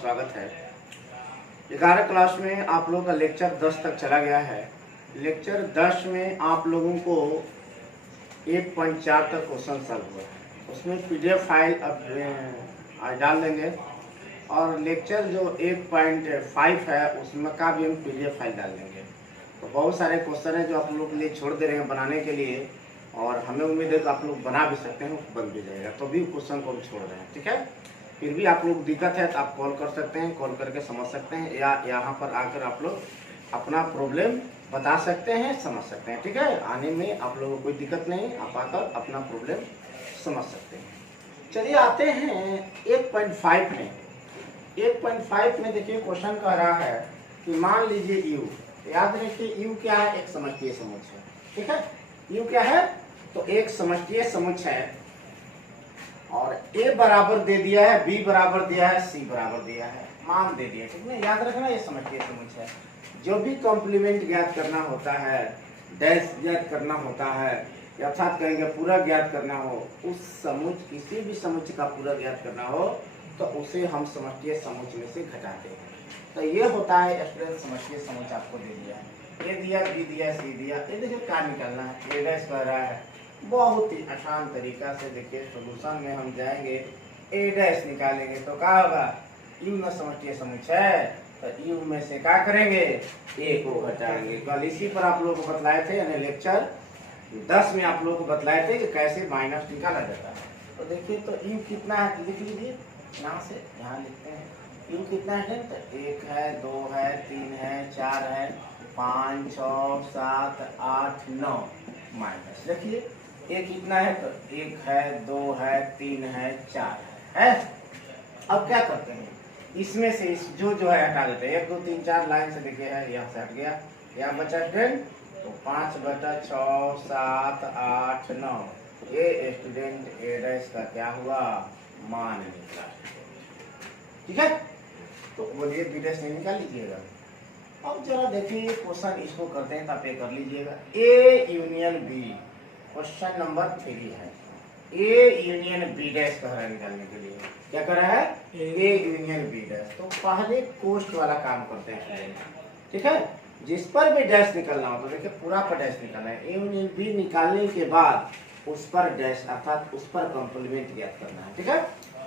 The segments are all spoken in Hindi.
स्वागत है। 11 क्लास में आप लोगों का लेक्चर 10 तक चला गया है। लेक्चर 10 में आप लोगों को 1.4 तक क्वेश्चन सॉल्व हुआ है। उसमें PDF फाइल अब आज डाल देंगे और लेक्चर जो 1.5 है उसमें का भी हम PDF फाइल डाल देंगे। तो बहुत सारे क्वेश्चन हैं जो आप लोग के लिए छोड़ दे रहे हैं बनाने के लिए, और हमें उम्मीद है कि आप लोग बना भी सकते हैं, बन भी जाएगा। तो भी क्वेश्चन को हम छोड़ रहे हैं, ठीक है। फिर भी आप लोग दिक्कत है तो आप कॉल कर सकते हैं, कॉल करके समझ सकते हैं, या यहाँ पर आकर आप लोग अपना प्रॉब्लम बता सकते हैं, समझ सकते हैं, ठीक है। आने में आप लोगों को कोई दिक्कत नहीं, आप आकर अपना प्रॉब्लम समझ सकते हैं। चलिए आते हैं 1.5 में। 1.5 में देखिए क्वेश्चन कह रहा है कि मान लीजिए यू, याद रखिए यू क्या है, एक समष्टीय समुच्चय है, ठीक है। यू क्या है, तो एक समष्टीय समुच्चय है, और ए बराबर दे दिया है, बी बराबर दिया है, सी बराबर दिया है, मान दे दिया, ठीक है। याद रखना ये समष्टीय समुच्चय है। जो भी कॉम्प्लीमेंट ज्ञात करना होता है, डैश ज्ञात करना होता है, अर्थात कहेंगे पूरा ज्ञात करना हो, उस समुच्चय किसी भी समुच्चय का पूरा ज्ञात करना हो तो उसे हम समष्टीय समुच्चय में से घटाते हैं। तो ये होता है स्टूडेंट समष्टीय समुच्चय आपको दे दिया है, ए दिया, बी दिया, सी दिया, ये देखिए क्या निकालना है, ए डैश कह रहा है। बहुत ही आसान तरीका से देखिए सॉल्यूशन में हम जाएंगे, ए डैश निकालेंगे तो क्या होगा, यू न समष्टीय समुच्चय है, तो यू में से क्या करेंगे, ए को घटाएंगे। कल इसी पर आप लोगों को बतलाए थे, यानी लेक्चर 10 में आप लोगों को बतलाए थे कि कैसे माइनस निकाला जाता है। तो देखिए तो यू कितना है, लिख लीजिए यहाँ से, यहाँ लिखते हैं यू कितना है, तो 1 है, 2 है, 3 है, 4 है, 5, 6, 7, 8, 9 माइनस। देखिए एक कितना है, तो 1 है, 2 है, 3 है, 4 है। अब क्या करते हैं, इसमें से इस जो है हटा देते हैं। 1 2 3 4 लाइन से देखिए है, यहाँ से हट गया, यहाँ बचा स्टूडेंट, तो 5/6 7 8 9, ये स्टूडेंट ए डैश का क्या हुआ, मान निकला, ठीक है। तो बोलिए बी डैश नहीं निकाल लीजिएगा। अब जरा देखिए क्वेश्चन इसको करते हैं, तो आप ये कर लीजिएगा, A union B, question number 3 है। ए यूनियन बी डैश कह रहा है निकालने के लिए, क्या कर रहा है, ए यूनियन बी डैश। तो पहले कोष्ट वाला काम करते हैं, ठीक है। जिस पर भी डैश निकलना हो तो देखिए पूरा पर डैश निकालना है। ए यूनियन बी निकालने के बाद उस पर डैश अर्थात उस पर कॉम्प्लीमेंट ज्ञात करना है, ठीक है।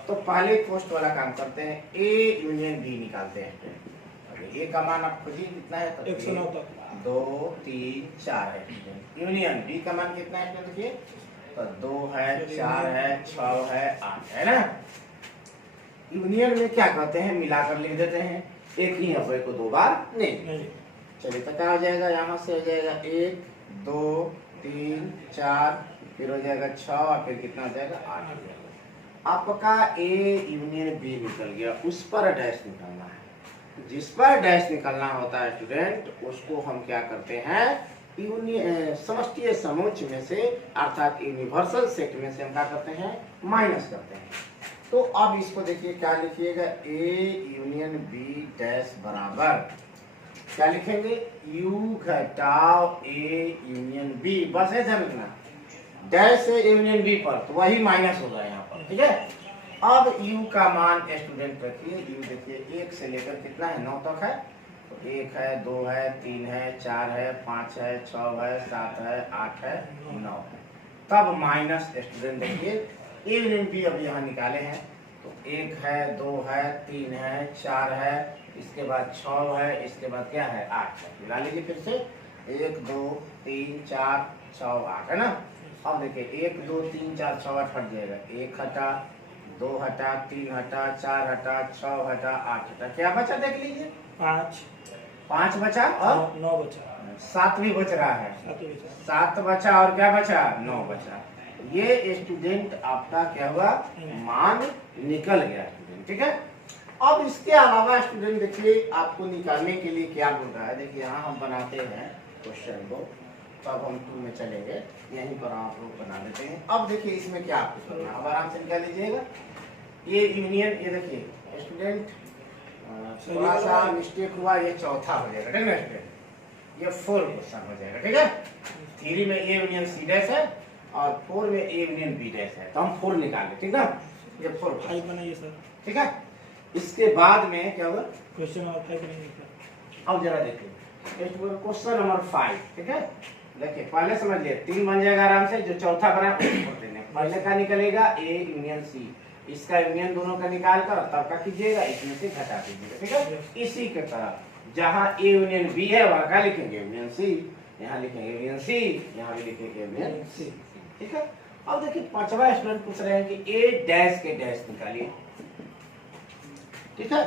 तो पहले कोष्ट वाला काम करते हैं, ए यूनियन बी निकालते हैं। ए का मान आप खुद ही कितना है, तो 109 तक, 2 3 4 है। यूनियन बी का मान कितना है, देखिए तो 2 है, 4 है, 6 है, 8 है ना। यूनियन में क्या कहते हैं, मिलाकर लिख देते हैं, एक ही अव्यय को 2 बार नहीं। चलिए तो क्या हो जाएगा, यहाँ से हो जाएगा 1 2 3 4, फिर हो जाएगा 6, और फिर कितना हो जाएगा 8 हो जाएगा। आपका ए यूनियन बी निकल गया, उस पर डैश निकालना है। जिस पर डैश निकालना होता है स्टूडेंट, उसको हम क्या करते हैं, समष्टीय समुच्चय में से अर्थात यूनिवर्सल सेट में से हम क्या करते हैं, माइनस करते हैं। तो अब इसको देखिए क्या लिखिएगा, ए यूनियन बी डैश बराबर क्या लिखेंगे, यू घटाओ ए यूनियन बी, बस ऐसा लिखना, डैश है यूनियन बी पर, तो वही माइनस होगा यहाँ पर, ठीक है। अब u का मान स्टूडेंट रखिए, u देखिए 1 से लेकर कितना है, 9 तक है। तो 1 है, 2 है, 3 है, 4 है, 5 है, 6 है, 7 है, 8 है, 9 है। तब माइनस स्टूडेंट देखिए ए यूनियन बी अब यहाँ निकाले हैं, तो 1 है, 2 है, 3 है, 4 है, इसके बाद 6 है, इसके बाद क्या है, 8 है। मिला लीजिए फिर से, 1 2 3 4 6 8 है ना। अब देखिए 1 2 3 4 6 8 हट जाएगा, 1 हटा, 2 हटा, 3 हटा, 4 हटा, 6 हटा, 8 हटा, क्या बचा देख लीजिए, 5 बचा और 9 बचा, 7 भी बच रहा है, 7 बचा और क्या बचा, 9 बचा। ये स्टूडेंट आपका क्या हुआ, मान निकल गया स्टूडेंट, ठीक है। अब इसके अलावा स्टूडेंट देखिए आपको निकालने के लिए क्या बोल रहा है, देखिए यहाँ हम बनाते हैं क्वेश्चन को, तब हम 2 में चलेंगे, यहीं पर आप लोग बना देते हैं। अब देखिए इसमें क्या आपको करना है, अब आराम से निकाल लीजिएगा, ये यूनियन, ये देखिए स्टूडेंट थोड़ा सा मिस्टेक हुआ, ये चौथा हो जाएगा, ठीक है स्टूडेंट, ये 4 क्वेश्चन हो जाएगा, ठीक है। 3 में ए यूनियन सी डैश है और 4 में ए यूनियन बी डैश है, तो हम 4 निकालें, ठीक है। ये 4 5 बनाइए सर, ठीक है। इसके बाद में क्या होगा, क्वेश्चन नंबर 5 नहीं था। अब जरा देखिए क्वेश्चन नंबर 5, ठीक है। देखिए पहले समझ लिए 3 बन जाएगा आराम से, जो चौथा बना उसको कर देना। पहले का निकलेगा ए यूनियन सी, इसका यूनियन दोनों का निकाल कर तब का कीजिएगा, इसमें से घटा दीजिएगा, ठीक है। इसी के तरह जहाँ ए यूनियन बी है वहाँ का लिखेंगे यूनियन सी, यहाँ लिखेंगे यूनियन सी, यहाँ भी लिखेंगे यूनियन सी, ठीक है। अब देखिए पांचवा स्टूडेंट पूछ रहे हैं कि ए डैश के डैश निकालिए, ठीक है।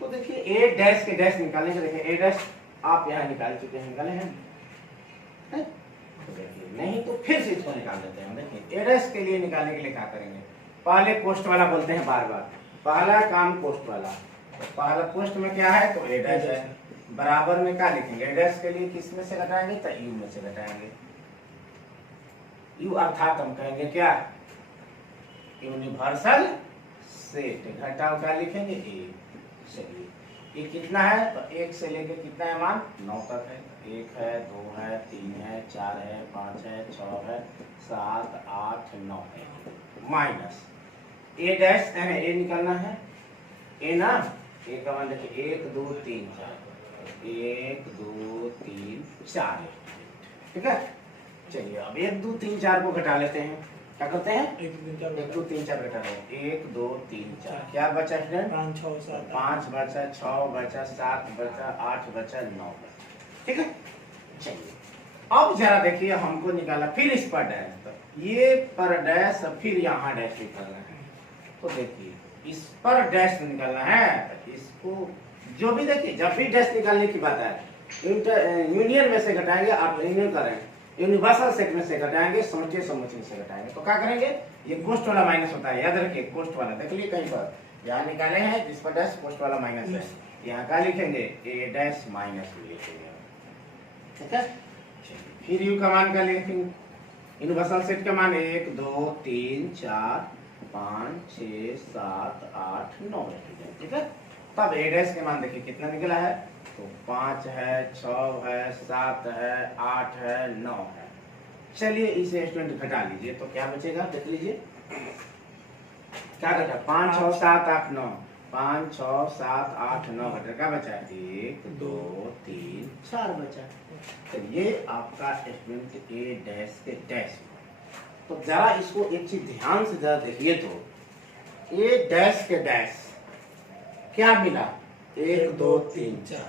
तो देखिए ए डैश के डैश निकालने के, देखिए ए डैश आप यहाँ निकाल चुके हैं, निकाले हैं, तो देखिए नहीं तो फिर से इसको निकाल देते हैं। देखिए ए डैश के लिए निकालने के लिए क्या करेंगे, पहले पोस्ट वाला बोलते हैं बार बार, पहला काम पोस्ट वाला, तो पहला पोस्ट में क्या है तो ए डैश है, बराबर में क्या लिखेंगे, ए डैश के लिए किस में से घटाएंगे तो यू में से घटाएंगे, यू अर्थात हम कहेंगे क्या, यूनिवर्सल सेट, घटाओ क्या लिखेंगे ए। चलिए ये कितना है तो 1 से लेके कितना है मान 9 तक है, 1 है 2 है 3 है 4 है 5 है 6 है 7 8 9 है, माइनस ए डैश ए निकालना है, ए ना, ए का मान देखिए 1 2 3 4, 1 2 3 4, ठीक है। चलिए अब 1 2 3 4 को घटा लेते हैं, क्या करते हैं 1 2 3 4 घटा रहे हैं, 1 2 3 4, क्या बचा स्टूडेंट 5 6 7 5 बचा, 6 बचा, 7 बचा, 8 बचा, 9 बचा, ठीक है। चलिए अब जरा देखिए हमको निकाला फिर इस पर डैश, तो ये पर डैश फिर यहाँ डैश निकालना है, तो देखिए इस पर डैश निकालना है, तो इसको जो भी देखिए जब भी डैश निकालने की बात है यूनियन में से घटाएंगे, आप यूनियन करें यूनिवर्सल सेट में से घटाएंगे, समुच्चय समुच्चय से घटाएंगे, तो क्या करेंगे, ये कोस्ट वाला माइनस होता है, याद रखिए कोस्ट वाला, देख लीजिए कहीं पर यहाँ निकाले हैं जिस पर डैश कोस्ट वाला माइनस है, यहाँ क्या लिखेंगे ए डैश माइनस लिखेंगे, ठीक है। फिर यू का मान का लिखेंगे, यूनिवर्सल सेट का मान 1 2 3 4 5 6 7 8 9 ठीक है। तब ए डैश के मान देखिए कितना निकला है, तो 5 है 6 है 7 है 8 है 9 है। चलिए इसे स्टूडेंट घटा लीजिए तो क्या बचेगा, देख लीजिए क्या घटा, 5 6 7 8 9, 5 6 7 8 9 घटा, क्या बचा 1 2 3 4 बचा। तो ये आपका स्टूडेंट ए डैश के डैश। तो जरा इसको एक चीज ध्यान से जरा देखिए, तो ए डैश के डैश क्या मिला, 1 2 3 4,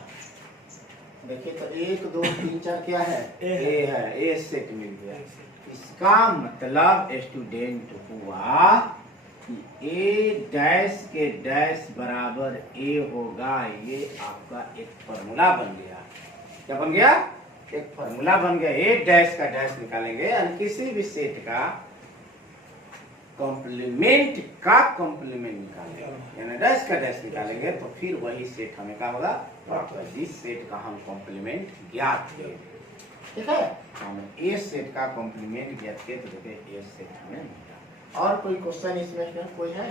देखिए तो 1 2 3 4 क्या है, ए है, ए सेट मिल गया। इसका मतलब स्टूडेंट हुआ कि ए डैश के डैश बराबर ए होगा, ये आपका एक फॉर्मूला बन गया। क्या बन गया, एक फॉर्मूला बन गया। ए डैश का डैश निकालेंगे और किसी भी सेट का कॉम्प्लीमेंट निकालेंगे, यानी डैश का डैश निकालेंगे तो फिर वही सेट हमें क्या होगा, जिस सेट का हम कॉम्प्लीमेंट ज्ञात किए, ठीक है। हम ए सेट का कॉम्प्लीमेंट ज्ञात किए तो देखिए ए सेट हमें मिला। और कोई क्वेश्चन इसमें कोई है,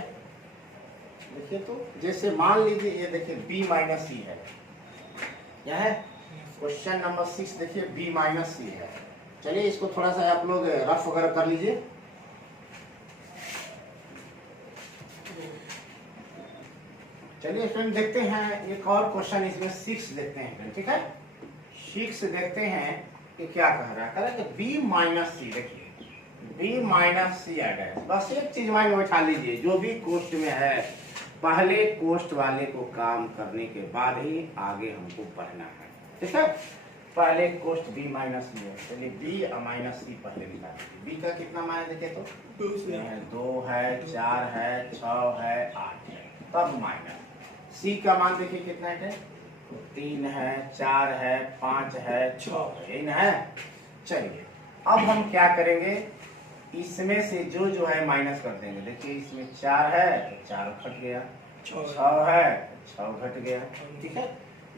देखिए तो जैसे मान लीजिए ये देखिए बी माइनस सी है, क्या है क्वेश्चन नंबर 6, देखिए बी माइनस सी है। चलिए इसको थोड़ा सा आप लोग रफ वगैरह कर लीजिए। चलिए फ्रेंड देखते हैं एक और क्वेश्चन, इसमें 6 देखते हैं, ठीक है। 6 देखते हैं कि क्या कह रहा है, कह रहा है कि बी माइनस सी, देखिए बी माइनस सी आ गया। बस एक चीज माइंड में बैठा लीजिए, जो भी कोष्ट में है पहले कोष्ट वाले को काम करने के बाद ही आगे हमको पढ़ना है, ठीक है। पहले कोष्ट बी माइनस सी है, चलिए बी माइनस सी पहले निकाल, बी का कितना मान है देखे तो 2 है 4 है 6 है 8 है, तब माइनस सी का मान देखिए कितना है, 3 है 4 है 5 है 6 है, यही ना है। चलिए अब हम क्या करेंगे, इसमें से जो है माइनस कर देंगे। देखिए इसमें 4 है तो 4 घट गया, 6 है 6 घट गया, ठीक है।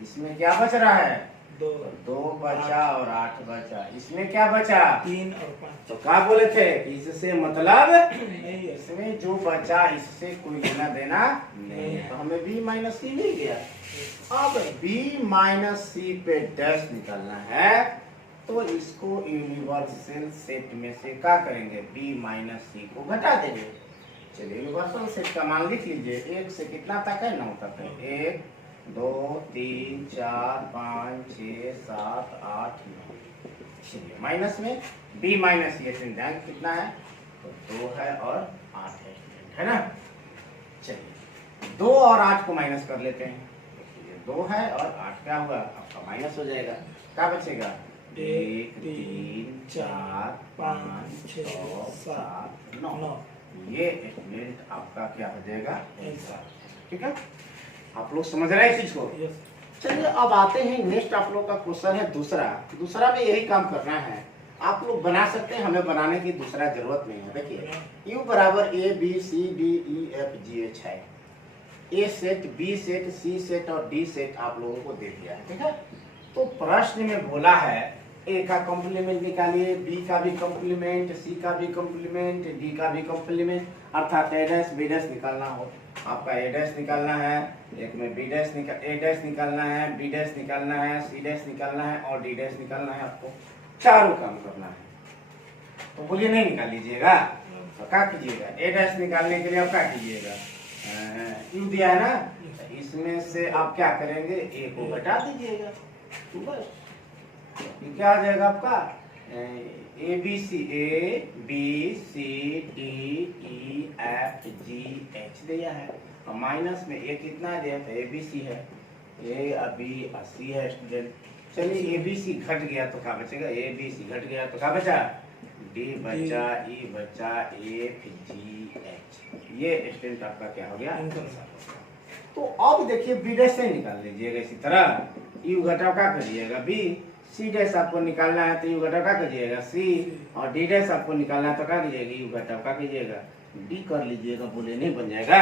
इसमें क्या बच रहा है, 2 बचा और 8 बचा। इसमें क्या बचा, 3 और 5। तो क्या बोले थे, इससे मतलब नहीं, इसमें जो बचा इससे कोई लेना देना नहीं, तो हमें बी माइनस सी मिल गया। अब बी माइनस सी पे डैश निकालना है, तो इसको यूनिवर्सल सेट में से क्या करेंगे, बी माइनस सी को घटा देंगे, चलिए यूनिवर्सल सेट का मान लिख लीजिए, 1 से कितना तक है, 9 तक है। 1 2 3 4 5 6 7 8 9। चलिए माइनस में b माइनस ये स्टूडेंट कितना है, तो 2 है और 8 है ना। चलिए 2 और 8 को माइनस कर लेते हैं। देखिए 2 है और 8 क्या हुआ आपका माइनस हो जाएगा, क्या बचेगा 1 3 4 5 6 7 9। ये स्टूडेंट आपका क्या हो जाएगा आंसर। ठीक है, आप लोग समझ रहे हैं इस चीज को। यस चलिए अब आते हैं नेक्स्ट, आप लोग का क्वेश्चन है दूसरा में यही काम करना है। आप लोग बना सकते हैं, हमें बनाने की दूसरा जरूरत नहीं है। देखिए u बराबर a b c d e f g h है। a set, b set, c set और d सेट आप लोगों को दे दिया है। ठीक है, तो प्रश्न में बोला है a का कॉम्प्लीमेंट निकालिए, b का भी कॉम्प्लीमेंट, c का भी कॉम्प्लीमेंट, d का भी कॉम्प्लीमेंट, अर्थात a डैश b डैश निकालना हो। आपका a डैश निकालना है, एक में b डैश a डैश निकालना है, b डैश निकालना है, c डैश निकालना है और d डैश निकालना है। आपको चारों काम करना है। तो बोलिए नहीं निकाल लीजिएगा तो क्या कीजिएगा, a डैश निकालने के लिए आप क्या कीजिएगा, u दिया है ना, इसमें से आप क्या करेंगे, a को घटा दीजिएगा। तो बस ये क्या आ जाएगा आपका, A B C D E F G H दिया है और माइनस में ए कितना दिया था, ए बी सी है, ए बी सी है स्टूडेंट। चलिए ए बी सी घट गया तो क्या बचेगा, ए बी सी घट गया तो क्या बचा, डी बचा, ई बचा, एफ जी एच। ये स्टूडेंट आपका क्या हो गया आंसर। तो अब देखिए बी डैश से निकाल लीजिएगा इसी तरह, यू घटाव क्या करिएगा बी, सी डैश आपको निकालना है तो यू घटाव क्या कीजिएगा सी, और डी डैश आपको निकालना है तो क्या कीजिएगा यू घटाव क्या कीजिएगा डी कर लीजिएगा। बोले नहीं बन जाएगा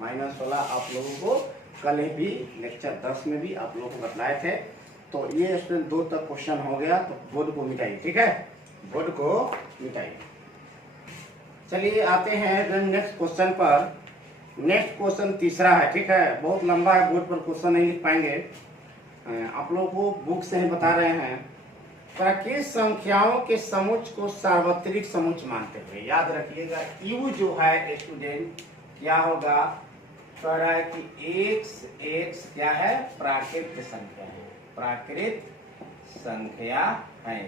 -16। आप लोगों को कल भी लेक्चर 10 में भी आप लोगों को बतलाए थे। तो ये स्टूडेंट 2 तक क्वेश्चन हो गया, तो बोर्ड को मिटाइए। ठीक है, बोर्ड को मिटाइए। चलिए आते हैं नेक्स्ट क्वेश्चन पर। नेक्स्ट क्वेश्चन तीसरा है। ठीक है, बहुत लंबा है, बोर्ड पर क्वेश्चन नहीं लिख पाएंगे, आप लोगों को बुक से ही बता रहे हैं। प्राकृत संख्याओं के समुच्चय को सार्वत्रिक समुच्चय मानते हुए याद रखिएगा u जो है स्टूडेंट क्या होगा, कह रहा है कि x क्या है, प्राकृत संख्या है, प्राकृत संख्या है।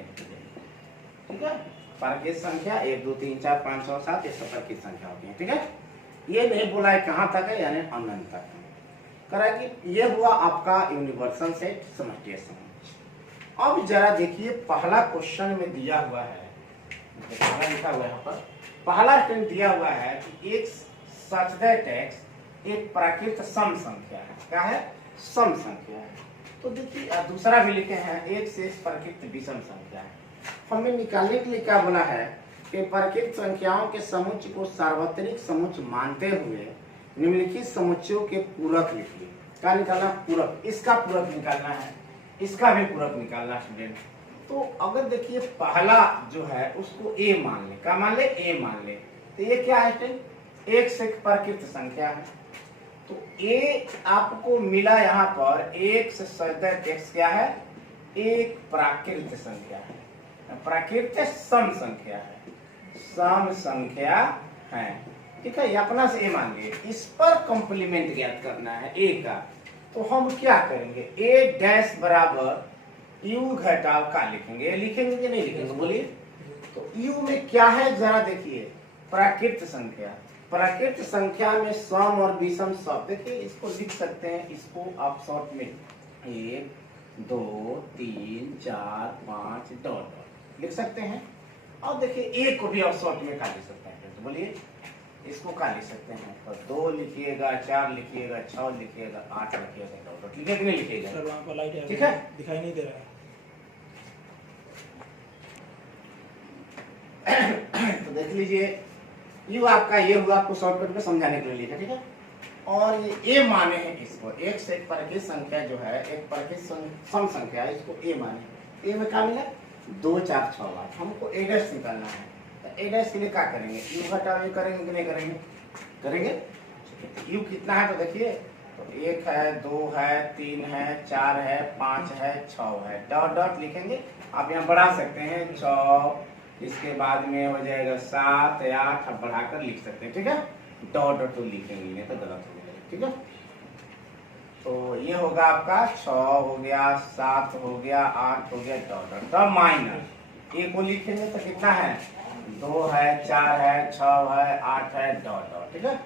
ठीक है, प्राकृत संख्या 1 2 3 4 5 6 7 ये सब प्राकृत संख्या होती है। ठीक है, ये नहीं बोला है कहाँ तक है, यानी अनंत तक है। करा कि ये हुआ आपका यूनिवर्सल सेट, समष्टि समुच्चय। अब जरा देखिए पहला क्वेश्चन में दिया हुआ है, पहला लिखा हुआ है यहाँ पर, पहला स्टेटमेंट दिया हुआ है कि एक सच दैट x एक प्राकृत सम संख्या है। क्या है, सम संख्या है। तो देखिए दूसरा भी लिखे हैं, एक से प्राकृत विषम संख्या है। हमें निकालने के लिए क्या बोला है कि प्राकृत संख्याओं के समुच्चय को सार्वत्रिक समुच्चय मानते हुए निम्नलिखित समुच्चयों के पूरक लिखिए। क्या निकालना, पूरक, इसका पूरक निकालना है, इसका भी पूरक निकालना स्टूडेंट। तो अगर देखिए पहला जो है उसको a मान ले, क्या मान ले, a मान ले, तो ये क्या है स्टूडेंट, एक से प्राकृत संख्या है। तो a आपको मिला यहाँ पर, एक से सदैव x क्या है, एक प्राकृत संख्या है, प्राकृत सम संख्या है, सम संख्या है। ठीक है, ये अपना से a मान लिए, इस पर कॉम्प्लीमेंट ज्ञात करना है a का। तो हम क्या करेंगे, a डैश बराबर u घटाव का लिखेंगे, लिखेंगे कि नहीं लिखेंगे बोलिए। तो u में क्या है जरा देखिए, प्राकृत संख्या, प्राकृत संख्या में सम और विषम सब, देखिए इसको लिख सकते हैं, इसको आप शॉर्ट में 1 2 3 4 5 डॉट लिख सकते हैं। और देखिए a को भी आप शॉर्ट में क्या लिख सकते हैं, तो बोलिए इसको क्या लिख सकते हैं, तो 2 लिखिएगा, 4 लिखिएगा, 6 लिखिएगा, 8 लिखिएगा, डॉट लिखिए कि नहीं लिखिएगा। सर वहाँ पर लाइट है, ठीक है, दिखाई नहीं दे रहा है। तो देख लीजिए यू आपका ये हुआ, आपको शॉर्टकट में समझाने के लिए लिखा। ठीक है, और ये a माने हैं इसको, एक से एक प्राकृत संख्या जो है, एक प्राकृत सम संख्या है, इसको a माने। a में क्या मिला, 2 4 6 8, हमको a डैश निकालना है। तो a डैश के लिए क्या करेंगे, u घटाव ये करेंगे कि नहीं करेंगे, करेंगे। u कितना है तो देखिए, तो 1 है, 2 है, 3 है, 4 है, 5 है, 6 है, डॉट डॉट लिखेंगे। आप यहाँ बढ़ा सकते हैं 6, इसके बाद में हो जाएगा 7 8, आप बढ़ाकर लिख सकते हैं। ठीक है, डॉट डॉट तो लिखेंगे नहीं तो गलत हो जाएगा, ठीक है। तो ये होगा आपका 6 हो गया, 7 हो गया, 8 हो गया, डॉट डॉट। तो माइनस ए को लिखेंगे तो कितना है, 2 है, 4 है, 6 है, 8 है, डॉट डॉट, ठीक है।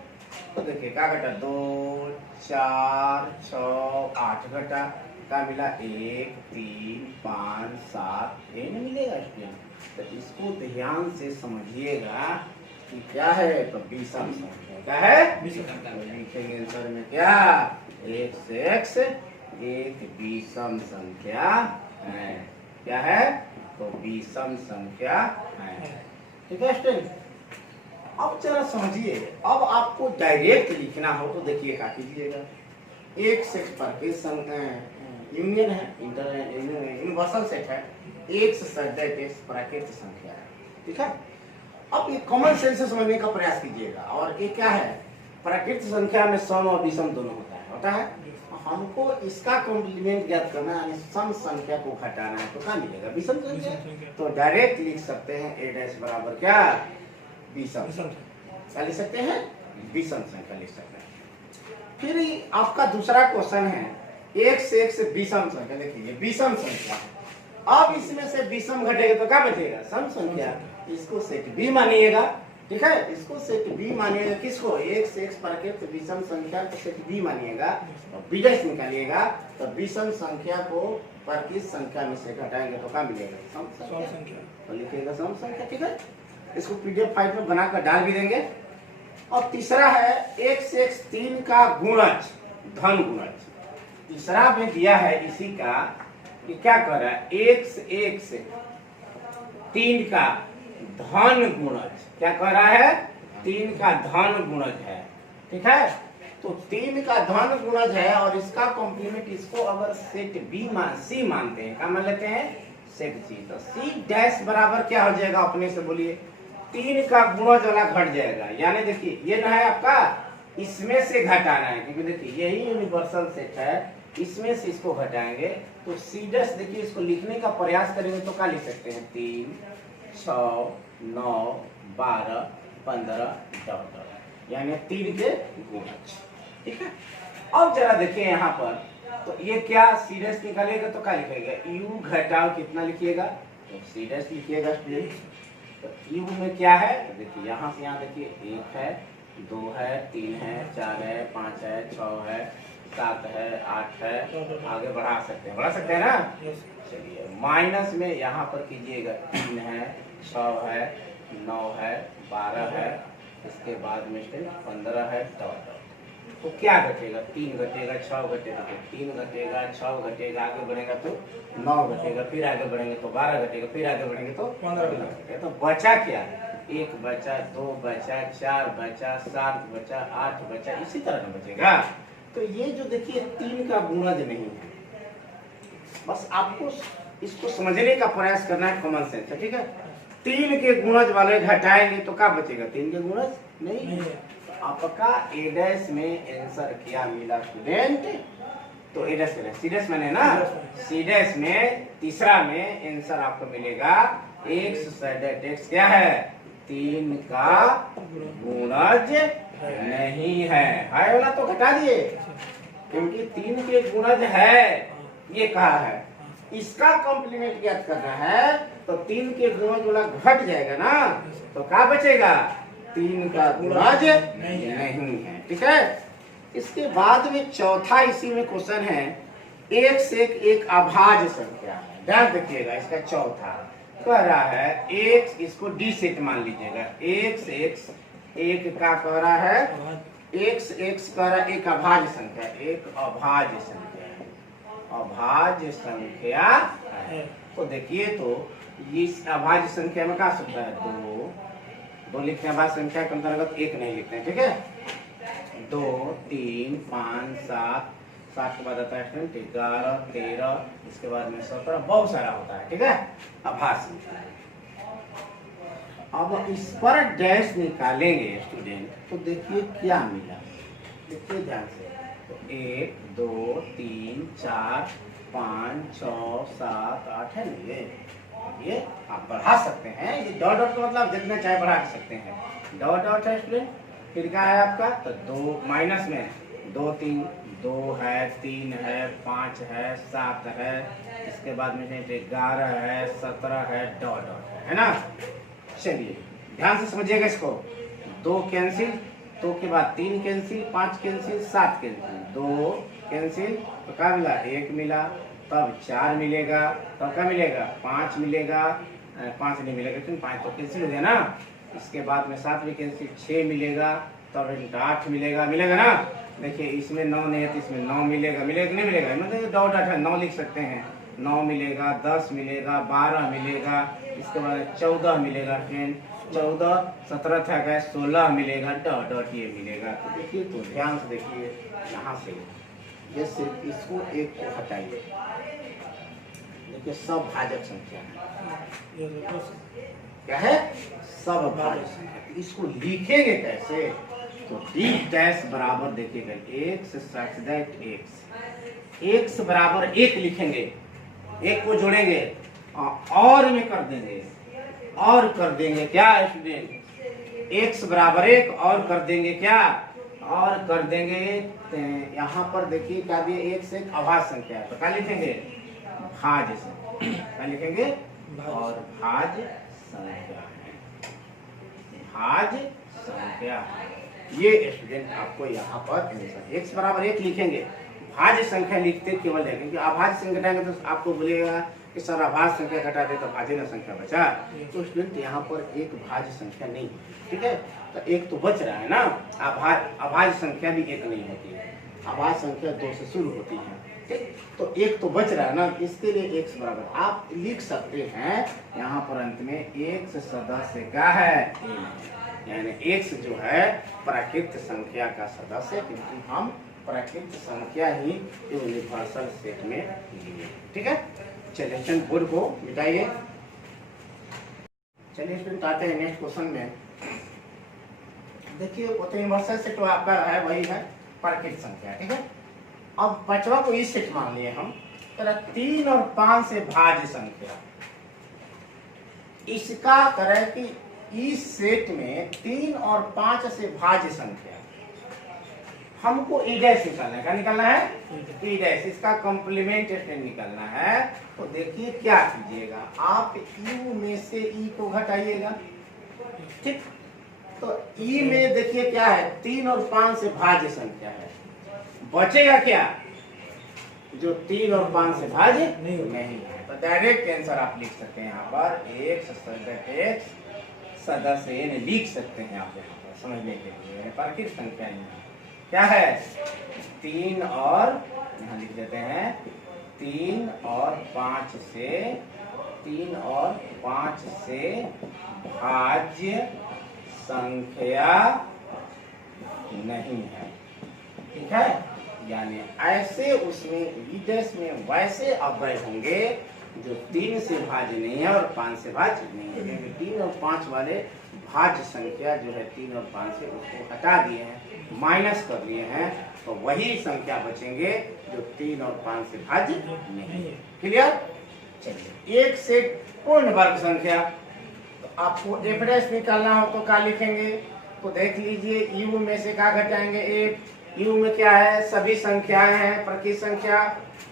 तो देखिए क्या घटा, 2 4 6 8 घटा, क्या मिला, 1 3 5 7, ये नहीं मिलेगा स्टूडेंट। तो इसको ध्यान से समझिएगा कि क्या है, तो विषम संख्या क्या है, लिखेंगे आंसर में क्या, एक से x एक विषम संख्या है, क्या है, तो विषम संख्या है, ठीक है स्टूडेंट। अब जरा समझिए, अब आपको डायरेक्ट लिखना हो तो देखिए क्या कीजिएगा, एक से संख्या यूनियन है, यूनिवर्सल सेट है, एक से प्राकृत संख्या है, ठीक है। अब ये कॉमन सेंस से समझने का प्रयास कीजिएगा, और ये क्या है, प्राकृत संख्या में सम और विषम दोनों होता है। हमको इसका कॉम्प्लीमेंट ज्ञात करना है, यानी सम संख्या को घटाना है, तो क्या मिलेगा, विषम संख्या। तो डायरेक्ट लिख सकते हैं a डैश बराबर क्या, विषम, क्या लिख सकते हैं, विषम संख्या लिख सकते हैं। फिर आपका दूसरा क्वेश्चन है, एक से विषम संख्या, देखिए विषम संख्या, अब इसमें से विषम घटेगा तो क्या बचेगा, सम संख्या। इसको सेट बी मानिएगा, ठीक है, इसको सेट बी मानिएगा, किसको, एक से प्राकृत विषम संख्या को सेट बी मानिएगा, और बी डैश निकालिएगा, तो विषम संख्या को प्राकृत संख्या में से घटाएंगे तो क्या मिलेगा, सम संख्या, तो लिखिएगा सम संख्या, ठीक है। इसको पीडीएफ फाइल में बनाकर डाल भी देंगे। और तीसरा है, एक से 3 का गुणज, धन गुणज, तीसरा में दिया है इसी का, कि क्या कर रहा है, एक से 3 का धन गुणज, क्या कर रहा है, 3 का धन गुणज है, ठीक है। तो 3 का धन गुणज है, और इसका कॉम्प्लीमेंट, इसको अगर सेट बी सी मानते हैं, क्या मान लेते हैं, सेट सी, तो सी डैश बराबर क्या हो जाएगा, अपने से बोलिए, 3 का गुणज वाला घट जाएगा, यानी देखिए ये ना है आपका, इसमें से घटाना है, क्योंकि देखिए यही यूनिवर्सल सेट है, इसमें से इसको घटाएंगे, तो सी डैश देखिए इसको लिखने का प्रयास करेंगे तो क्या लिख सकते हैं, 3 6 9 12 15 डॉट, यानी 3 के गुणज, ठीक है। अब जरा देखिए यहाँ पर, तो ये क्या, सी डैश निकालेगा तो क्या लिखेगा, u घटाओ कितना लिखिएगा, तो सी डैश लिखिएगा। तो u में क्या है, देखिए यहाँ से यहाँ देखिए 1 है, 2 है, 3 है, 4 है, 5 है, 6 है, 7 है, 8 है, आगे बढ़ा सकते हैं ना। चलिए माइनस में यहाँ पर कीजिएगा, 3 है, 6 है, 9 है, 12 है, इसके बाद में 15 है, डॉट। तो क्या घटेगा, 3 घटेगा, 6 घटेगा, तो 3 घटेगा, 6 घटेगा, आगे बढ़ेगा तो 9 घटेगा, फिर आगे बढ़ेंगे तो 12 घटेगा, फिर आगे बढ़ेंगे तो 15 घटेगा। तो बचा क्या, 1 बचा, 2 बचा, 4 बचा, 7 बचा, 8 बचा, इसी तरह बचेगा। तो ये जो देखिए 3 का गुणज नहीं है, बस आपको इसको समझने का प्रयास करना है, कॉमन सेंस है, ठीक है। 3 के गुणज वाले घटाएंगे तो क्या बचेगा, 3 के गुणज नहीं है। आपका ए डैश में आंसर क्या मिला स्टूडेंट, तो ए डैश सी डैश मैंने ना, सी डैश में तीसरा में आंसर आपको मिलेगा, x क्या है, 3 का गुणज नहीं है वाला तो घटा दिए, क्योंकि 3 के गुणज है, ये कहा है, इसका कॉम्प्लीमेंट ज्ञात करना है, तो 3 के गुणज वाला घट जाएगा ना, तो क्या बचेगा, 3 का गुणज नहीं है, ठीक है। इसके बाद में चौथा इसी में क्वेश्चन है, एक से एक अभाज्य संख्या, ध्यान देखिएगा, इसका चौथा कह रहा है, एक, इसको डी सेट मान लीजिएगा, एक से एक का कह रहा है, x कह रहा है एक अभाज्य संख्या, एक अभाज्य संख्या, अभाज्य संख्या है। तो देखिए, तो इस अभाज्य संख्या में क्या सकता है, 2 लिखते हैं, अभाज्य संख्या के अंतर्गत 1 नहीं लिखते हैं, ठीक है। 2 3 5 7 के बाद आता है 11 13, इसके बाद में 17, बहुत सारा होता है, ठीक है, अभाज्य संख्या। अब इस पर डैश निकालेंगे स्टूडेंट, तो देखिए क्या मिला, देखिए ध्यान से, तो 1 2 3 4 5 6 7 8 है ना, ये आप बढ़ा सकते हैं, ये डॉट डॉट का मतलब जितना चाहे बढ़ा सकते हैं, डॉट डॉट है स्टूडेंट, फिर क्या है आपका, तो 2 माइनस में 2 3 2 है, 3 है, 5 है, 7 है, इसके बाद में 11 है, 17 है, डॉट डॉट है ना। चलिए ध्यान से समझिएगा इसको। 2 कैंसिल, 2 के बाद 3 कैंसिल, 5 कैंसिल, 7 कैंसिल, 2 कैंसिल, तो क्या मिला, 1 मिला, तब 4 मिलेगा, तब क्या मिलेगा, 5 मिलेगा, 5 नहीं मिलेगा क्योंकि 5 तो कैंसिल हो गया ना। इसके बाद में 7 भी कैंसिल, 6 मिलेगा, तब 8 मिलेगा, मिलेगा ना। देखिए इसमें 9 नहीं है तो इसमें 9 मिलेगा, मिलेगा कि नहीं मिलेगा, मतलब डॉट डॉट है, 9 लिख सकते हैं, 9 मिलेगा, 10 मिलेगा, 12 मिलेगा, इसके बाद 14 मिलेगा, फ्रेंड 14, 17 था गया, 16 मिलेगा, डॉट डॉट ये मिलेगा। तो देखिए, तो ध्यान से देखिए यहाँ से, ये सिर्फ इसको एक को हटाइए, देखिए सब भाजक संख्या है, ये देखो क्या है, सब भाजक संख्या। तो इसको लिखेंगे कैसे, तो डी डैश बराबर देखिएगा x सच दैट x बराबर 1 लिखेंगे, 1 को जोड़ेंगे और में कर देंगे, और कर देंगे क्या स्टूडेंट, x बराबर 1 और कर देंगे क्या, और कर देंगे यहाँ पर देखिए क्या दिए, 1 से अभाज्य संख्या है, तो क्या लिखेंगे, भाज्य संख्या, क्या लिखेंगे, और भाज्य संख्या है, भाज्य संख्या। ये स्टूडेंट आपको यहाँ पर आंसर x बराबर 1 लिखेंगे, भाज्य संख्या लिखते केवल है, क्योंकि अभाज्य संख्या घटाएंगे तो आपको बोलेगा कि सर अभाज्य संख्या घटा दे तो भाज्य न संख्या बचा, तो स्टूडेंट यहाँ पर एक भाज्य संख्या नहीं है, ठीक है, तो एक तो बच रहा है ना। अभाज्य संख्या भी एक नहीं होती है, अभाज्य संख्या 2 से शुरू होती है, ठीक, तो एक तो बच रहा है ना, इसके लिए x बराबर आप लिख सकते हैं यहाँ पर अंत में x सदस्य क्या है, यानी x जो है प्राकृत संख्या का सदस्य, क्योंकि हम प्राकृत संख्या ही यूनिवर्सल सेट में लिए, ठीक है। चलिए स्टूडेंट बोर्ड को मिटाइए। चलिए स्टूडेंट आते हैं नेक्स्ट क्वेश्चन में। देखिए वो तो यूनिवर्सल सेट तो आपका है, वही है प्राकृत संख्या, ठीक है। अब बचवा को इस सेट मान लिए हम, 3 और 5 से भाज्य संख्या, इसका करें कि इस सेट में 3 और 5 से भाज्य संख्या हमको ई डैश निकालना है, क्या निकालना है, ई डैश, इसका कॉम्प्लीमेंट निकालना है। तो देखिए क्या कीजिएगा, आप यू में से ई को घटाइएगा, ठीक, तो ई में देखिए क्या है, 3 और 5 से भाज्य संख्या है, बचेगा क्या, जो 3 और 5 से भाज्य नहीं है, तो डायरेक्ट आंसर आप लिख सकते हैं यहाँ पर x सदस्य n लिख सकते हैं आप यहाँ पर समझने के लिए, प्राकृत संख्या क्या है, 3 और यहाँ लिख देते हैं 3 और 5 से, 3 और 5 से भाज्य संख्या नहीं है, ठीक है, यानी ऐसे उसमें विदेश में वैसे अव्यय होंगे जो 3 से भाज्य नहीं है और 5 से भाज्य नहीं है, क्योंकि 3 और 5 वाले भाज्य संख्या जो है 3 और 5 से उसको हटा दिए हैं, माइनस कर लिए हैं, तो वही संख्या बचेंगे जो 3 और 5 से भाज्य नहीं है, क्लियर। चलिए एक से पूर्ण वर्ग संख्या, तो आपको एफ डैश निकालना हो तो क्या लिखेंगे, तो देख लीजिए यू में से क्या घटाएंगे, एक यू में क्या है, सभी संख्याएं हैं प्राकृत संख्या,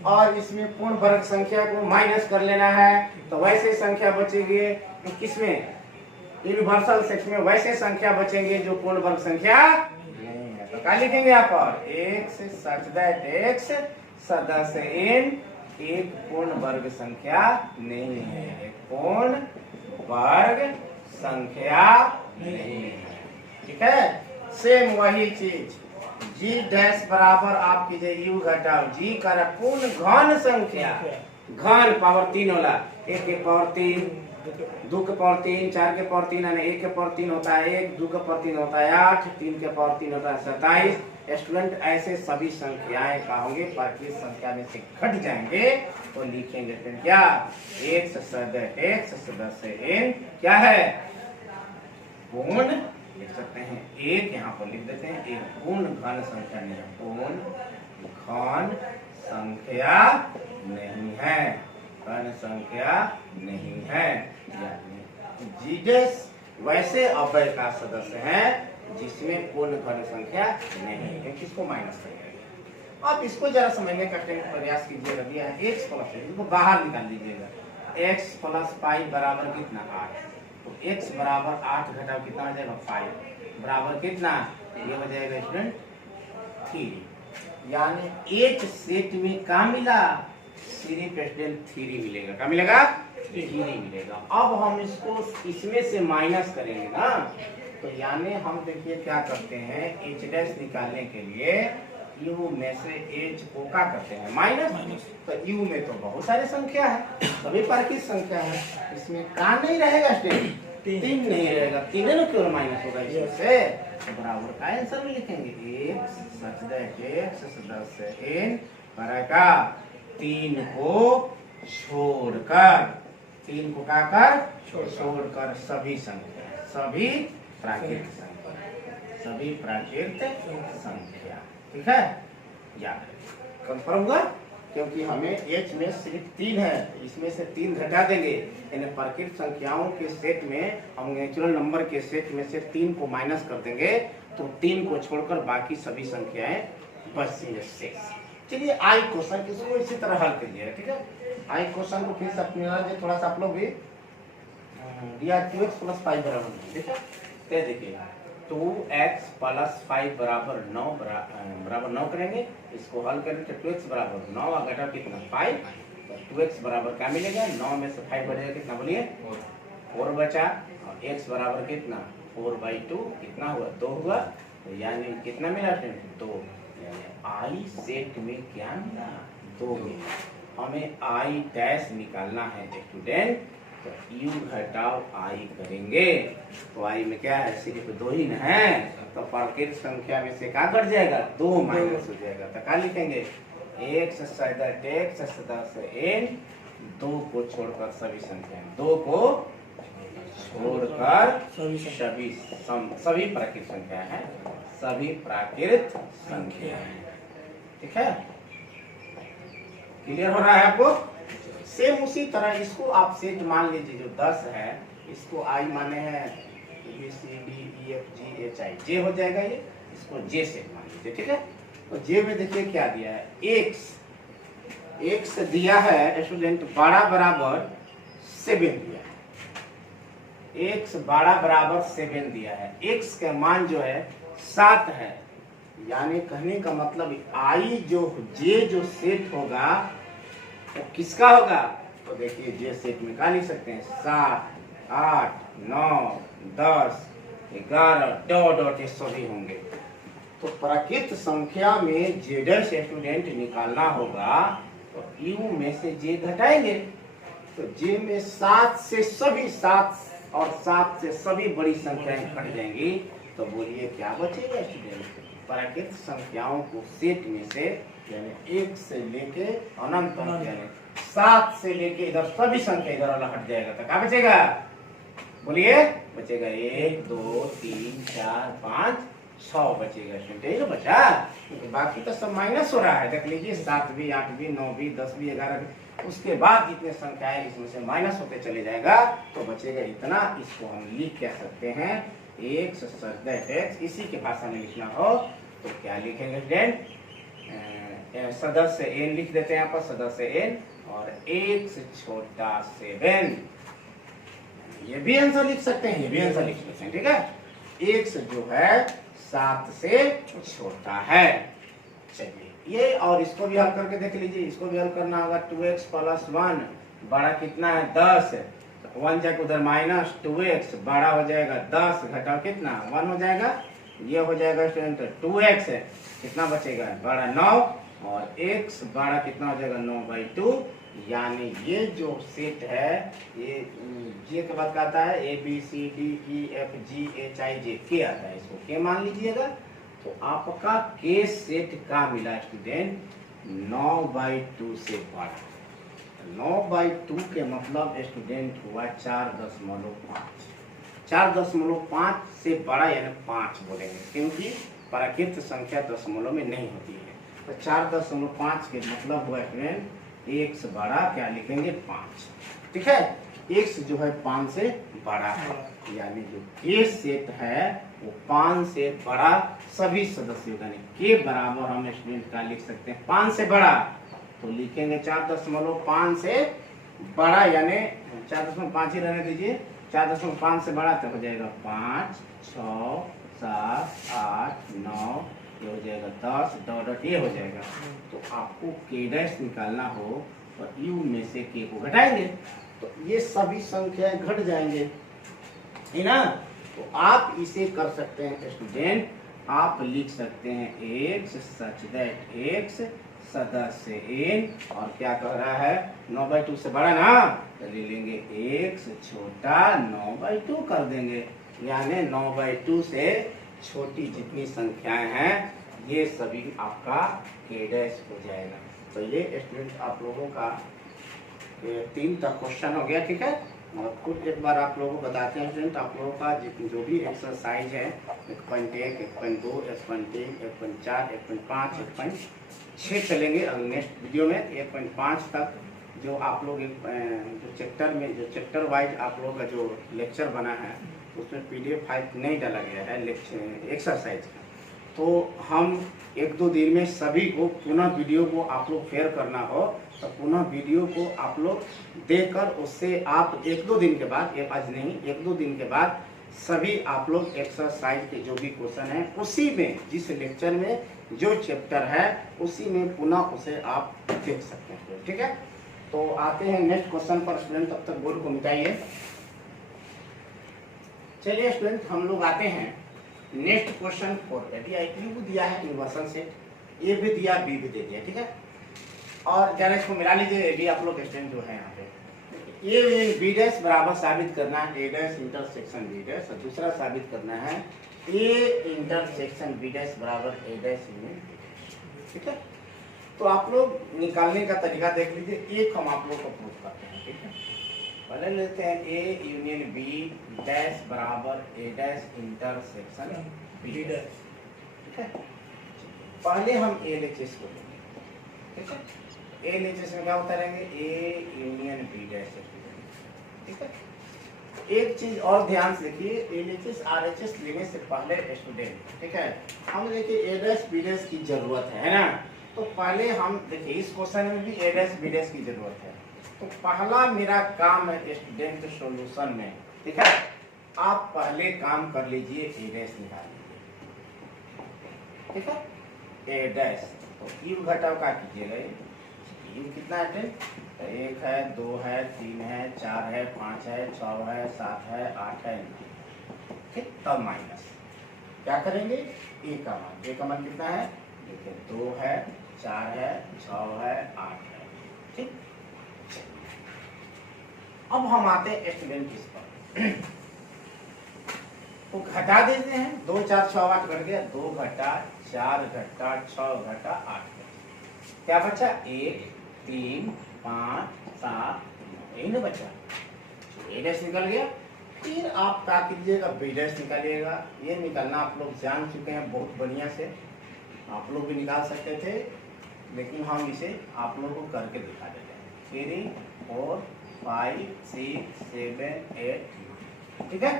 और इसमें पूर्ण वर्ग संख्या को माइनस कर लेना है, तो वैसे संख्या बचेगी किसमें, यूनिवर्सल सेट में वैसे संख्या बचेंगे जो पूर्ण वर्ग संख्या नहीं है, तो क्या लिखेंगे यहाँ पर, x सच दैट x सदस्य n एक पूर्ण वर्ग संख्या नहीं है, एक पूर्ण वर्ग संख्या नहीं है, ठीक है। सेम वही चीज g डैश बराबर आप कीजिए u घटाओ g का पूर्ण घन संख्या, घन पावर 3 वाला, 1 के पावर 3, 2 के पावर 3, 4 के पावर 3, यानी 1 के पावर 3 होता है 1, 2 के पावर 3 होता है 8, 3 के पावर 3 होता है 27। स्टूडेंट ऐसे सभी संख्याएं क्या होंगे, प्राकृत संख्या में से घट जाएंगे, तो लिखेंगे फिर क्या, x सदस्य n क्या है, पूर्ण लिख सकते हैं, एक यहाँ पर लिख देते हैं, एक पूर्ण घन संख्या नहीं है, पूर्ण घन संख्या नहीं है, घन संख्या नहीं है, यानी जीडेस वैसे अव्यय का सदस्य है जिसमें पूर्ण घन संख्या नहीं है, किसको माइनस करेंगे। अब इसको जरा समझने का प्रयास कीजिएगा। दिया है x प्लस इसको बाहर निकाल दीजिएगा। x प्लस पाई बराबर कितना 8, तो x बराबर 8 घटाओ कितना हो जाएगा 5 बराबर कितना, ये हो जाएगा स्टूडेंट 3। यानी एक सेट में क्या मिला, सिर्फ स्टूडेंट 3 मिलेगा। क्या मिलेगा, 3 मिलेगा। अब हम इसको इसमें से माइनस करेंगे ना, तो यानी हम देखिए क्या करते हैं, एच डैश निकालने के लिए यू में से एच को क्या करते हैं माइनस। तो यू में तो बहुत सारी संख्या है, सभी प्राकृत संख्या है, इसमें का नहीं रहेगा स्टेट, 3 नहीं रहेगा, 3 ना क्यों माइनस होगा इसमें से, तो बराबर का आंसर में लिखेंगे x सच दैट x सदस्य n बराबर 3 को छोड़कर, 3 को क्या कर छोड़कर सभी संख्या, सभी प्राकृत संख्या, सभी प्राकृत संख्या। ठीक है, याद कंफर्म हुआ, क्योंकि हमें h में सिर्फ 3 है, इसमें से 3 घटा देंगे, यानी प्राकृत संख्याओं के सेट में हम नेचुरल नंबर के सेट में से 3 को माइनस कर देंगे, तो 3 को छोड़कर बाकी सभी संख्याएं बचेंगे शेष। चलिए आई क्वेश्चन इसको इसी तरह हल करिए। ठीक है, आई क्वेश्चन को फिर से अपने थोड़ा सा आप लोग भी दिया 2x प्लस 5 बराबर, ठीक है, तो देखिए 2x प्लस 5 बराबर 9 करेंगे, इसको हल करें तो 2x बराबर 9 और घटा कितना 5, तो 2x बराबर क्या मिलेगा, 9 में से 5 बढ़ेगा कितना बोलिए 4 बचा, और x बराबर कितना 4/2 कितना हुआ 2 हुआ, तो यानी कितना मिला 2, यानी आई सेट में क्या मिला 2 मिला। हमें आई डैश निकालना है स्टूडेंट, तो यू घटाओ आई करेंगे, तो आई में क्या है सिर्फ 2 ही न है, तो प्राकृत संख्या में से क्या कट जाएगा 2 माइनस हो जाएगा, तो क्या लिखेंगे x सदस्य n, 2 को छोड़कर सभी संख्या, 2 को छोड़कर सभी प्राकृत संख्या है, सभी प्राकृत संख्या है। ठीक है, क्लियर हो रहा है आपको। सेम उसी तरह इसको आप सेट मान लीजिए, जो 10 है इसको आई माने हैं ABCDEFGHI, जे हो जाएगा ये, इसको जे सेट मान लीजिए। ठीक है, तो जे में देखिए क्या दिया है, x दिया है स्टूडेंट बड़ा बराबर 7 दिया है, x बड़ा बराबर 7 दिया है, x का मान जो है 7 है, यानी कहने का मतलब आई जो सेट होगा वो किसका होगा, तो देखिए जे सेट में क्या लिख सकते हैं 7, 8, 9, 10, 11 डॉट ये सभी होंगे। तो प्राकृत संख्या में जेड स्टूडेंट निकालना होगा, तो यू में से जे घटाएंगे, तो जे में 7 से सभी 7 और 7 से सभी बड़ी संख्याएं घट जाएंगी, तो बोलिए क्या बचेगा स्टूडेंट, प्राकृत संख्याओं को सेट में से यानी 1 से लेके अनंत तक, यानी 7 से लेके इधर सभी संख्या इधर वाला हट जाएगा, तो क्या बचेगा बोलिए, बचेगा 1 2 3 4 5 6 बचेगा स्टूडेंट, यही बचा, क्योंकि बाकी तो सब माइनस हो रहा है। देख लीजिए 7 भी 8 भी 9 भी 10 भी 11 भी, उसके बाद जितने संख्याएं इसमें से माइनस होते चले जाएगा, तो बचेगा इतना। इसको हम लिख कह सकते हैं x सदस्य, इसी के भाषा में लिखना हो तो क्या लिखेंगे स्टूडेंट, सदस्य n लिख देते हैं यहाँ पर, सदस्य n और x छोटा 7, ये भी आंसर लिख सकते हैं, ये भी आंसर लिख सकते हैं। ठीक है, x जो है 7 से छोटा है। चलिए ये और इसको भी हल करके देख लीजिए, इसको भी हल करना होगा, 2x प्लस 1 बड़ा कितना है 10, 1 जाके उधर माइनस 2x बड़ा हो जाएगा 10 घटाओ कितना 1 हो जाएगा, ये हो जाएगा स्टूडेंट 2x कितना बचेगा बड़ा 9, और x बड़ा कितना हो जाएगा 9/2, यानी ये जो सेट है ये जे के बाद आता है ABCDEFGHIJ के आता है, इसको के मान लीजिएगा, तो आपका के सेट का मिला स्टूडेंट 9/2 से बड़ा। 9/2 के मतलब स्टूडेंट हुआ 4.5, 4.5 से बड़ा यानी 5 बोलेंगे, क्योंकि प्राकृत संख्या दशमलव में नहीं होती है, तो 4.5 के मतलब हुआ स्टूडेंट x बड़ा क्या लिखेंगे 5। ठीक है, x जो है 5 से बड़ा है, यानी जो के सेट है वो 5 से बड़ा सभी सदस्यों का, नहीं के बराबर हम स्टूडेंट का लिख सकते हैं 5 से बड़ा, तो लिखेंगे 4.5 से बड़ा, यानी 4.5 ही रहने दीजिए, 4.5 से बड़ा तो हो जाएगा 5, 6, 7, 8, 9, ये हो जाएगा 10, डॉट ये हो जाएगा। तो आपको के डैश निकालना हो तो यू में से के को घटाएंगे तो ये सभी संख्याएं घट जाएंगे, है ना। तो आप इसे कर सकते हैं स्टूडेंट, आप लिख सकते हैं x सच दैट x सदस्य n, और क्या कह रहा है 9/2 से बड़ा ना, तो ले लेंगे x छोटा 9/2 कर देंगे, यानी 9/2 से छोटी जितनी संख्याएं हैं ये सभी आपका के डैश हो जाएगा। तो ये स्टूडेंट आप लोगों का 3 तक क्वेश्चन हो गया, ठीक है। और कुछ एक बार आप लोगों को बताते हैं स्टूडेंट, आप लोगों का जो भी एक्सरसाइज है 1.1, 1.2, 1.3, 1.4, 1.5, 1.6 चलेंगे और नेक्स्ट वीडियो में 1.5 तक जो आप लोग जो चैप्टर वाइज आप लोगों का जो लेक्चर बना है उसमें PDF फाइल नहीं डाला गया है लेक्चर एक्सरसाइज का, तो हम 1-2 दिन में सभी को पुनः वीडियो को आप लोग फेयर करना हो तो पुनः वीडियो को आप लोग देखकर उससे आप 1-2 दिन के बाद, एक आज नहीं 1-2 दिन के बाद सभी आप लोग एक्सरसाइज के जो भी क्वेश्चन है उसी में, जिस लेक्चर में जो चैप्टर है उसी में पुनः उसे आप देख सकते हैं, ठीक है। तो आते हैं नेक्स्ट क्वेश्चन पर स्टूडेंट, तब तक बोर्ड को मिटाइए। चलिए स्टूडेंट हम लोग आते हैं नेक्स्ट क्वेश्चन 4। यदि IQ दिया है इन्वर्सन सेट, ए भी दिया बी भी दे दिया, ठीक है। और जरा इसको मिला लीजिए, ए भी आप लोग स्टूडेंट जो है यहाँ पे ए बी डैश बराबर साबित करना है ए डैश इंटरसेक्शन बी डैश, और दूसरा साबित करना है ए इंटरसेक्शन बी डैश बराबर ए डैश यूनियन बी डैश, ठीक है। तो आप लोग निकालने का तरीका देख लीजिए, एक हम आप लोग को प्रूव करते हैं, ठीक है। पहले लेते हैं ए यूनियन बी डैश बराबर ए डैश इंटरसेक्शन बी डैश, ठीक है। पहले हम LHS को लेंगे, ठीक है। LHS में क्या होता रहेंगे ए यूनियन बी डैश, ठीक है। एक चीज और ध्यान से देखिए, LHS RHS लेने से पहले स्टूडेंट, ठीक है, हम देखिए ए डैश बी डैश की जरूरत है ना, तो पहले हम देखिए इस क्वेश्चन में भी ए डैश बी डैश की जरूरत है। तो पहला मेरा काम है स्टूडेंट सॉल्यूशन में, ठीक है, आप पहले काम कर लीजिए ए डैश निकाल लीजिए, ठीक है। ए डैश तो क्यूब घटाव का कीजिएगा, क्यूब कितना है, 1 है 2 है 3 है 4 है 5 है 6 है 7 है 8 है 9, ठीक। तब माइनस क्या करेंगे ए का मान कितना है, देखिए 2 है 4 है 6 है 8 है, ठीक। अब हम आते हैं स्टूडेंट इस पर तो घटा देते हैं, 2 4 6 8 घट गया, 2 घटा 4 घटा 6 घटा 8 क्या बचा 1 3 5 7 9, यही ना बचा, ए डैश निकल गया। फिर आप क्या कीजिएगा बी डैश निकालिएगा, ये निकालना आप लोग जान चुके हैं बहुत बढ़िया से, आप लोग भी निकाल सकते थे लेकिन हम इसे आप लोगों को करके दिखा देते हैं। 3 4 5 6 7 8, ठीक है।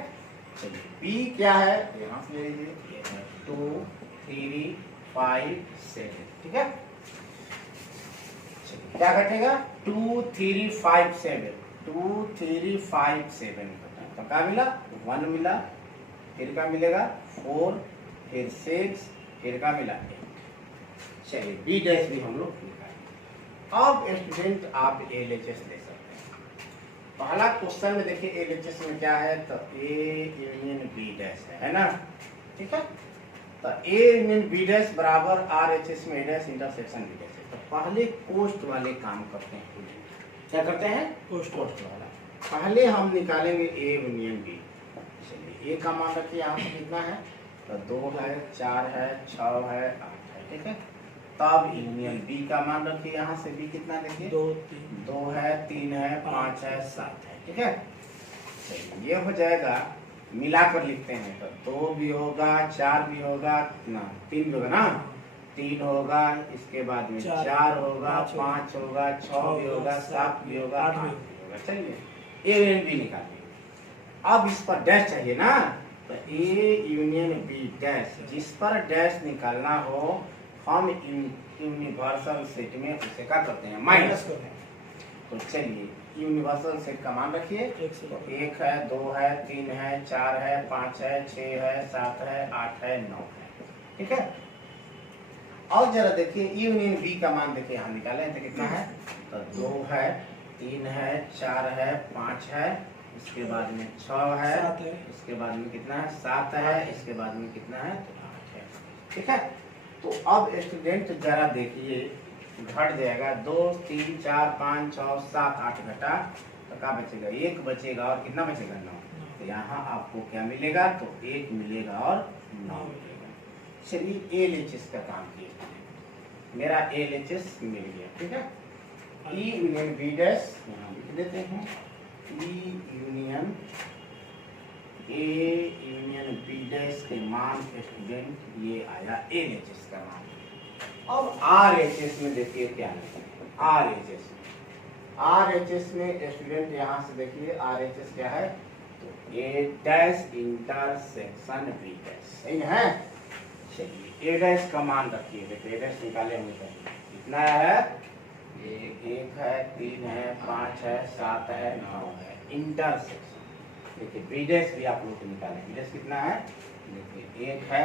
चलिए बी क्या है यहाँ से ले लीजिए, 2 3 5 7, ठीक है। क्या घटेगा 2 3 5 7, 2 3 5 7 तो क्या मिला 1 मिला, फिर क्या मिलेगा 4, फिर 6, फिर क्या मिला 8। चलिए बी डैश भी हम लोग निकालेंगे। अब स्टूडेंट आप LHS ले सकते हैं। पहला क्वेश्चन में देखिए LHS में क्या है, तो ए यूनियन बी डैश है ना, ठीक है। तो ए यूनियन बी डैश बराबर RHS में ए डैश इंटरसेक्शन बी डैश है। तो पहले कोष्ट वाले काम करते हैं, क्या करते हैं कोष्ट वाला। पहले हम निकालेंगे ए यूनियन बी। चलिए ए का मान रखिए यहाँ से कितना है, तो 2 है 4 है 6 है 8 है, ठीक है। तब यूनियन बी का मान रखिए यहाँ से, बी कितना देखिए 2 है 3 है 5 है 7 है, ठीक है। चलिए ये हो जाएगा, मिलाकर लिखते हैं तो 2 भी होगा 4 भी होगा ना 3 भी होगा ना, 3 होगा, इसके बाद में 4 होगा 5 होगा 6 भी होगा 7 भी होगा 8 भी होगा। चलिए ए यूनियन बी निकालिए। अब इस पर डैश चाहिए ना, तो ए यूनियन बी डैश, जिस पर डैश निकालना हो हम यूनिवर्सल सेट में उसे क्या करते हैं, माइनस करते हैं। तो चलिए यूनिवर्सल सेट का मान रखिए, तो 1 है, 2 है, 3 है, 4 है, 5 है, 6 है, 7 है, 8 है, 9 है, ठीक है। और जरा देखिए यूनियन बी का मान देखिए यहाँ निकाले तो कितना है, तो 2 है, 3 है, 4 है, 5 है, इसके बाद में 6 है, इसके बाद में कितना है 7 है, इसके बाद में कितना है तो 8 है, ठीक है। तो अब स्टूडेंट जरा देखिए घट जाएगा 2 3 4 5 6 7 8 घटा तो क्या बचेगा, 1 बचेगा और कितना बचेगा 9। तो यहाँ आपको क्या मिलेगा, तो 1 मिलेगा और 9 मिलेगा। चलिए एलएचएस का काम किए, मेरा एलएचएस मिल गया, ठीक है। ई यूनियन बी डैश यहाँ लिख देते हैं, E union A union B dash के मान स्टूडेंट ये आया एलएचएस का मान। अब आरएचएस में देखिए क्या है, आरएचएस में स्टूडेंट यहाँ से देखिए आरएचएस क्या है, तो ए डैश इंटरसेक्शन बी डैश, सही है। चलिए ए डैश का मान रखिए, देखिए ए डैश निकाले हुए कितना है, 1 है, 3 है, 5 है, 7 है, 9 है, इंटरसेक्शन। देखिए बी डैश भी आप लोग को निकालें, बी डैश कितना है, देखिए 1 है,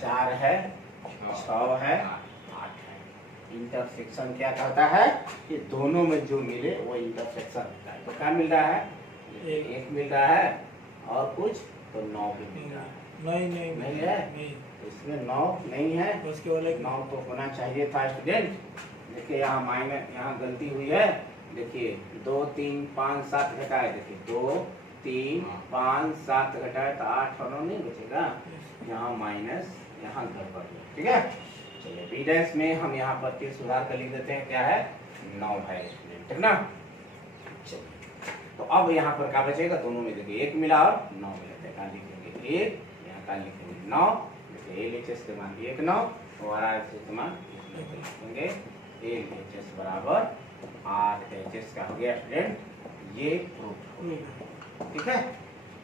4 है, 6 है, 8 है। इंटरसेक्शन क्या कहता है, कि दोनों में जो मिले वो इंटरसेक्शन होता है। तो क्या मिल रहा है, 1 मिल रहा है और कुछ तो 9 भी मिल रहा है, नहीं है, इसमें 9 नहीं है, उसके वाले 9 तो होना चाहिए था स्टूडेंट। देखिए यहाँ माइनस, यहाँ गलती हुई है, देखिए 2 3 5 7 घटाए, देखिए 2 3 5 7 घटाए तो 8 और 9 नहीं बचेगा, यहाँ माइनस, यहाँ गड़बड़, ठीक है। चलिए बी डैश में हम यहाँ पर फिर सुधार कर लिख देते हैं, क्या है 9 है स्टूडेंट, ठीक ना। चलिए तो अब यहाँ पर क्या बचेगा, दोनों में देखिए 1 मिला और 9 मिला, क्या लिखेंगे 1, यहाँ क्या लिखेंगे 9, देखिए एलएचएस के मान 1 9 और आरएचएस के मान लिखेंगे एलएचएस बराबर आरएचएस का हो गया स्टूडेंट, ये प्रूफ, ठीक है।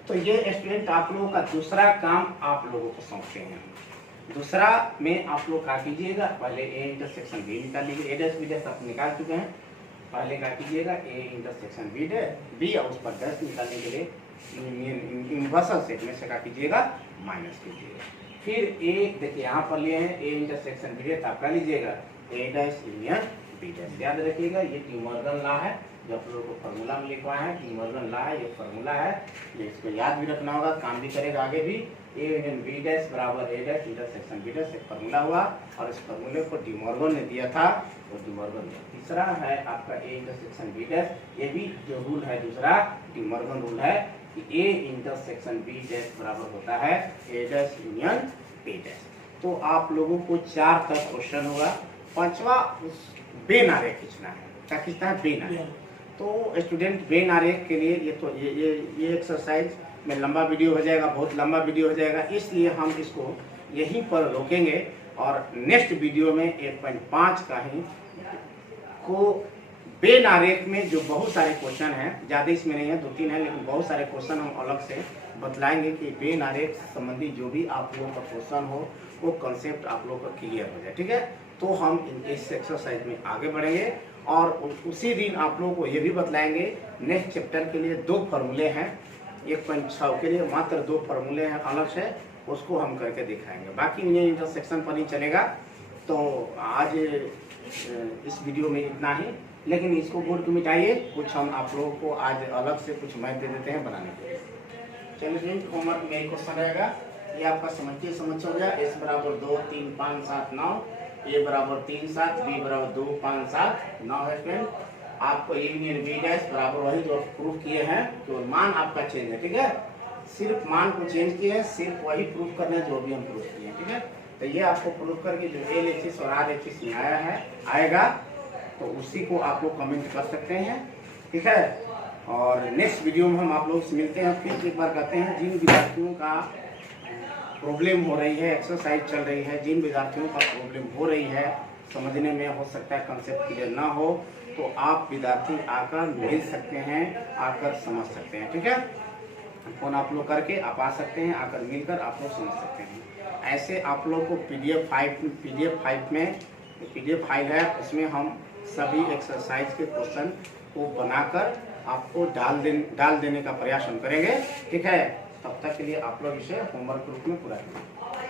तो ये स्टूडेंट आप लोगों का दूसरा काम आप लोगों को सौंपते हैं। दूसरा में आप लोग क्या कीजिएगा, पहले ए इंटरसेक्शन बी निकाल लीजिए, ए डैश बी डैश आप निकाल चुके हैं, पहले क्या कीजिएगा A intersection B dash B और उस पर डैश निकालने के लिए यूनिवर्सल सेट में से क्या कीजिएगा माइनस कीजिएगा। फिर ए देखिए यहाँ पर लिए हैं ए इंटरसेक्शन बी डैश, आप क्या लीजिएगा ए डैश यूनियन बी डैश। याद रखिएगा ये डी मॉर्गन लॉ है, जो आप लोगों को फार्मूला में लिखवा है, डी मॉर्गन लॉ है, ये फार्मूला है, ये इसको याद भी रखना होगा, काम भी करेगा आगे भी। ए यूनियन बी डैश बराबर ए डैश इंटरसेक्शन बी डैश, एक फार्मूला हुआ और इस फार्मूले को डी मॉर्गन ने दिया था, वो डी मॉर्गन ने। तीसरा है आपका ए इंटरसेक्शन बी डैश, ये भी जो रूल है दूसरा डी मॉर्गन रूल है कि ए इंटरसेक्शन बी डैश बराबर होता है ए डैश यूनियन बी डैश। तो आप लोगों को 4 तक क्वेश्चन होगा, 5वां बेन आरेख खींचना है, क्या खींचना है बेन आरेख। तो स्टूडेंट बेन आरेख के लिए ये तो ये एक्सरसाइज में लंबा वीडियो हो जाएगा, बहुत लंबा वीडियो हो जाएगा, इसलिए हम इसको यहीं पर रोकेंगे और नेक्स्ट वीडियो में 1.5 का ही को बेन आरेख में जो बहुत सारे क्वेश्चन हैं, ज़्यादा इसमें नहीं है, 2-3 है, लेकिन बहुत सारे क्वेश्चन हम अलग से बतलाएंगे कि बेन आरेख से संबंधी जो भी आप लोगों का क्वेश्चन हो वो कंसेप्ट आप लोगों का क्लियर हो जाए, ठीक है। तो हम इस एक्सरसाइज में आगे बढ़ेंगे और उसी दिन आप लोगों को ये भी बतलाएंगे नेक्स्ट चैप्टर के लिए 2 फार्मूले हैं, 1.6 के लिए मात्र 2 फार्मूले हैं अलग से, उसको हम करके दिखाएंगे, बाकी उन्हें इंटरसेक्शन पर ही चलेगा। तो आज इस वीडियो में इतना ही, लेकिन इसको बोर्ड को मिटाइए, कुछ हम आप लोगों को आज अलग से कुछ मैथ दे देते हैं बनाने के लिए। चलिए फ्रेंड होमवर्क में एक क्वेश्चन रहेगा, ये आपका समझ हो गया, एस बराबर 2 3 5 7 9, ए बराबर 3 7, बी बराबर 2 5 7 9 है फ्रेंड। आपको ए यूनियन बी डैश बराबर वही जो प्रूफ किए हैं, तो मान आपका चेंज है, ठीक है, सिर्फ मान को चेंज किए हैं, सिर्फ वही प्रूफ करना है जो भी हम प्रूफ किए हैं, ठीक है। तो ये आपको प्रूफ करके जो एलएचएस और आरएचएस में आएगा तो उसी को आप लोग कमेंट कर सकते हैं, ठीक है। और नेक्स्ट वीडियो में हम आप लोग से मिलते हैं। फिर एक बार कहते हैं, जिन विद्यार्थियों का प्रॉब्लम हो रही है, एक्सरसाइज चल रही है, जिन विद्यार्थियों का प्रॉब्लम हो रही है, समझने में हो सकता है कंसेप्ट क्लियर ना हो, तो आप विद्यार्थी आकर मिल सकते हैं, आकर समझ सकते हैं, ठीक है। फ़ोन आप लोग करके आप आ सकते हैं, आकर मिलकर आप लोग समझ सकते हैं। ऐसे आप लोग को PDF फाइल है, उसमें हम सभी एक्सरसाइज के क्वेश्चन को बनाकर आपको डाल देने का प्रयास हम करेंगे। ठीक है, तब तक के लिए आप लोग इसे होमवर्क रूप में पूरा करें।